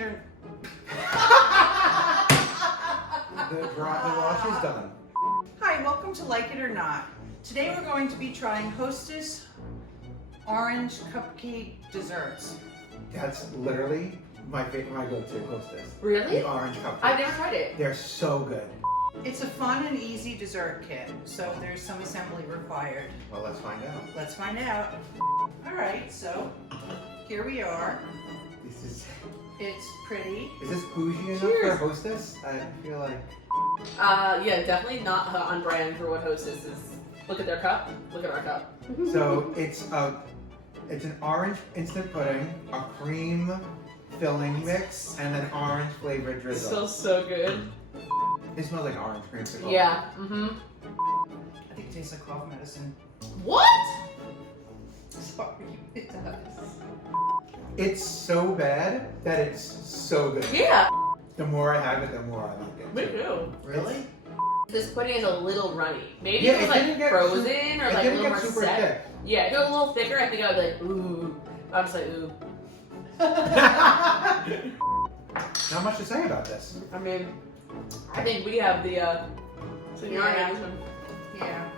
it or... The wash is done. Hi, welcome to Like It or Not. Today we're going to be trying Hostess Orange Cupcake desserts. That's literally my favorite, my go-to Hostess. Really? The orange cupcakes. I've never tried it. They're so good. It's a fun and easy dessert kit, so there's some assembly required. Well, let's find out. Let's find out. All right, so here we are. This is pretty. Is this bougie enough Cheers. for Hostess? I feel like. Yeah, definitely not on brand for what Hostess is. Look at their cup. Look at our cup. So it's an orange instant pudding, a cream filling mix, and an orange flavored It drizzle. smells so good. It smells like orange creamsicle. Yeah. I think it tastes like cough medicine. What? Sorry, it does. It's so bad that it's so good. Yeah. The more I have it, the more I like it. Me too. Really? This pudding is a little runny. Maybe Yeah, if it was it didn't like get frozen super- or it like a didn't little get more super set. thick. Yeah, if it was a little thicker, I think I would be like, ooh. I'm just like, ooh. Not much to say about this. I mean, I think we have the seniority Yeah. on this one. Yeah.